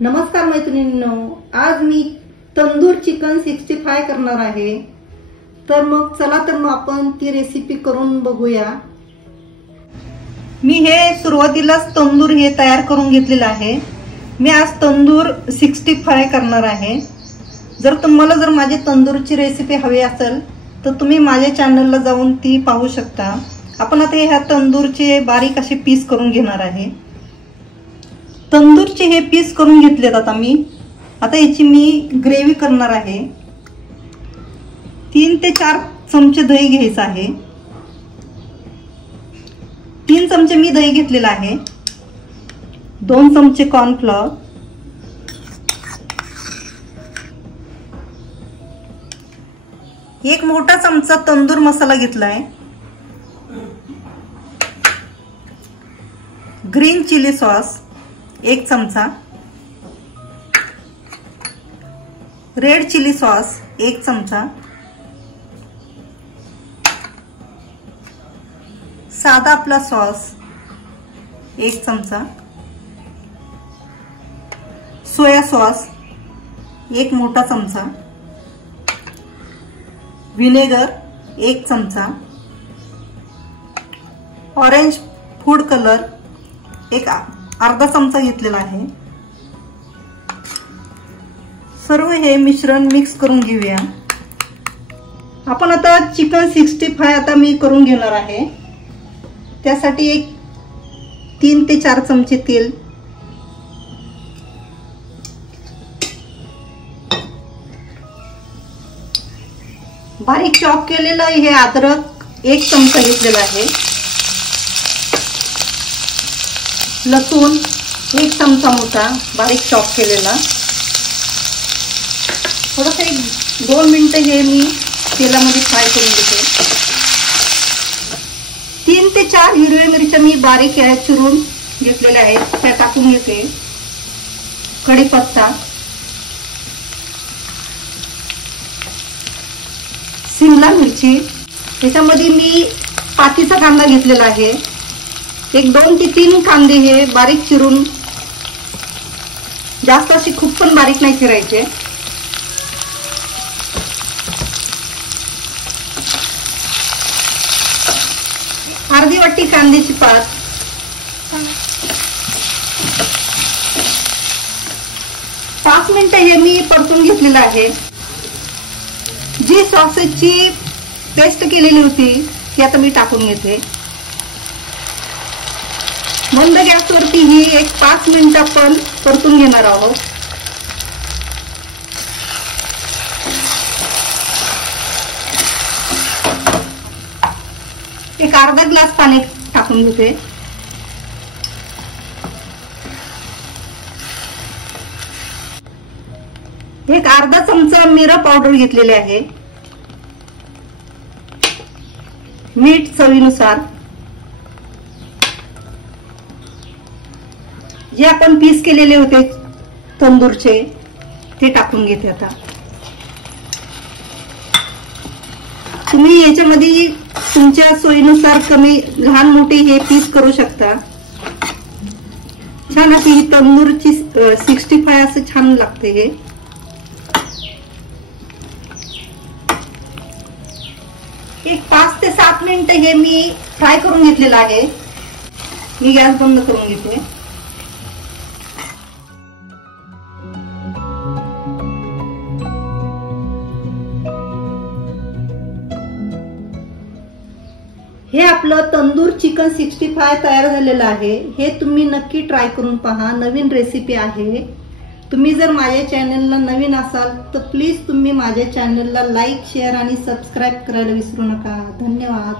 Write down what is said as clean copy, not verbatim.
नमस्कार मैत्रिणींनो, आज मी तंदूर चिकन 65 करणार आहे। तर मग चला तर मग आपण ती रेसिपी करून बघूया। मी हे सुरुवातीलाच तंदूर हे तयार करून घेतलेला आहे। मी आज तंदूर 65 करणार आहे। जर तुम्हाला माझी तंदूरची रेसिपी हवी असेल तर तुम्ही माझ्या चॅनलला जाऊन ती पाहू शकता। आपण आता ह्या तंदूरचे बारीक असे पीस करून घेणार आहे। तंदूरचे हे पीस करून घेतलेत आता मी। आता याची मी ग्रेव्ही करणार आहे। 3 ते 4 चमचे दही घ्यायचं आहे। 3 चमचे मी दही घेतलेला आहे। 2 चमचे कॉर्नफ्लोअर, 1 मोठा चमचा तंदूर मसाला घेतलाय, ग्रीन चिली सॉस 1 चमचा, रेड चिली सॉस 1 चमचा, साधा आपला सॉस 1 चमचा, सोया सॉस 1 मोठा चमचा, विनेगर 1 चमचा, ऑरेंज फूड कलर अर्धा चमचा घेतलेला आहे। सर्व हे मिश्रण मिक्स करून घेऊया। आपण आता चिकन 65 आता मी करून घेणार आहे। त्यासाठी 3 ते 4 चमचे तेल, बारीक चॉप केलेलं हे अद्रक 1 चमचा घेतलेला आहे, लसूण 1 चमचा मोठा बारीक चॉप केलेला। थोडंसं 2 मिनिटं हे मी तेलामध्ये फ्राय करून घेते। 3 ते 4 हिरव्या मिरच्या मी बारीक चिरून घेतलेल्या आहेत, त्या टाकून घेते। कढीपत्ता, शिमला मिरची, त्याच्यामध्ये मी पातीचा कांदा घेतलेला आहे। 2 ते 3 कांदे हे बारीक चिरून, जास्त अशी खूप पण बारीक नाही चिरायचे। अर्धी वाटी कांद्याची पात, पाच मिनिटं हे मी परतून घेतलेलं आहे। जी सॉसेसची पेस्ट केलेली होती ती आता मी टाकून घेते। मंद गॅसवरती ही 5 मिनिटं आपण परतून घेणार आहोत। अर्धा ग्लास पाणी टाकून घेते। अर्धा चमचा मिरा पावडर घेतलेले आहे, मीठ चवीनुसार, जे आपण पीस केलेले होते तंदूरचे ते टाकून घेते। आता तुम्ही याच्यामध्ये तुमच्या सोयीनुसार कमी लहान मोठे हे पीस करू शकता। छान अशी ही तंदूरची 65 असं छान लागते। हे 5 ते 7 मिनिटं हे मी फ्राय करून घेतलेलं आहे। मी गॅस बंद करून घेते। हे आपलं तंदूर चिकन 65 तयार झालेलं आहे। हे तुम्ही नक्की ट्राय करून पहा, नवीन रेसिपी आहे। तुम्ही जर माझ्या चॅनलला नवीन असाल तर प्लीज तुम्ही माझ्या चॅनलला लाईक, शेअर आणि सबस्क्राईब करायला विसरू नका। धन्यवाद।